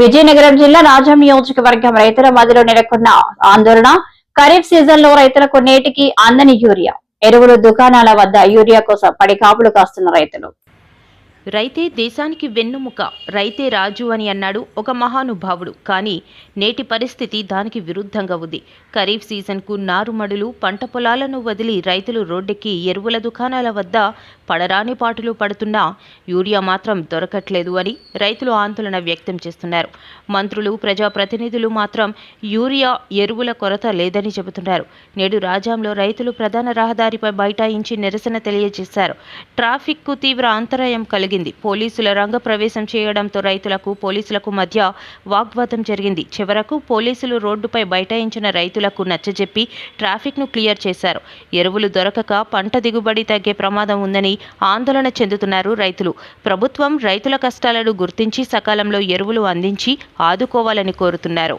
విజయనగరం జిల్లా రాజం నియోజకవర్గం రైతుల మధ్యలో నెలకొన్న ఆందోళన. ఖరీఫ్ సీజన్లో రైతులకు నేటికి అందని యూరియా. ఎరువులు దుకాణాల వద్ద యూరియా కోసం పడికాపులు కాస్తున్న రైతులు. రైతే దేశానికి వెన్నుముక రైతే రాజు అని అన్నాడు ఒక మహానుభావుడు. కానీ నేటి పరిస్థితి దానికి విరుద్ధంగా ఉంది. ఖరీఫ్ సీజన్కు నారుమడులు పంట పొలాలను వదిలి రైతులు రోడ్డెక్కి ఎరువుల దుకాణాల వద్ద పడరాని పాటలు పడుతున్నా యూరియా మాత్రం దొరకట్లేదు అని రైతులు ఆందోళన వ్యక్తం చేస్తున్నారు. మంత్రులు ప్రజాప్రతినిధులు మాత్రం యూరియా ఎరువుల కొరత లేదని చెబుతున్నారు. నేడు రాజాంలో రైతులు ప్రధాన రహదారిపై బైఠాయించి నిరసన తెలియజేశారు. ట్రాఫిక్కు తీవ్ర అంతరాయం కలిగి జరిగింది. పోలీసుల రంగ ప్రవేశం చేయడంతో రైతులకు పోలీసులకు మధ్య వాగ్వాదం జరిగింది. చివరకు పోలీసులు రోడ్డుపై బైఠాయించిన రైతులకు నచ్చజెప్పి ట్రాఫిక్ను క్లియర్ చేశారు. ఎరువులు దొరకక పంట దిగుబడి తగ్గే ప్రమాదం ఉందని ఆందోళన చెందుతున్నారు రైతులు. ప్రభుత్వం రైతుల కష్టాలను గుర్తించి సకాలంలో ఎరువులు అందించి ఆదుకోవాలని కోరుతున్నారు.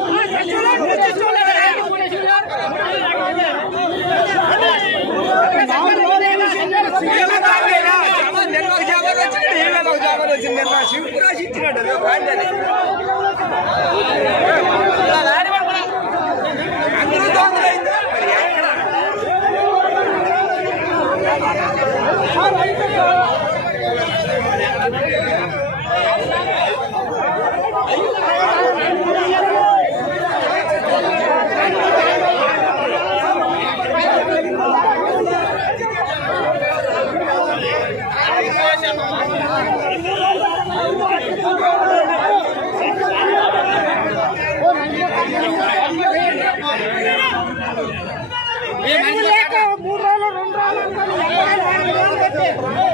లాగండి సైడ్ లాగండి లేక Hey!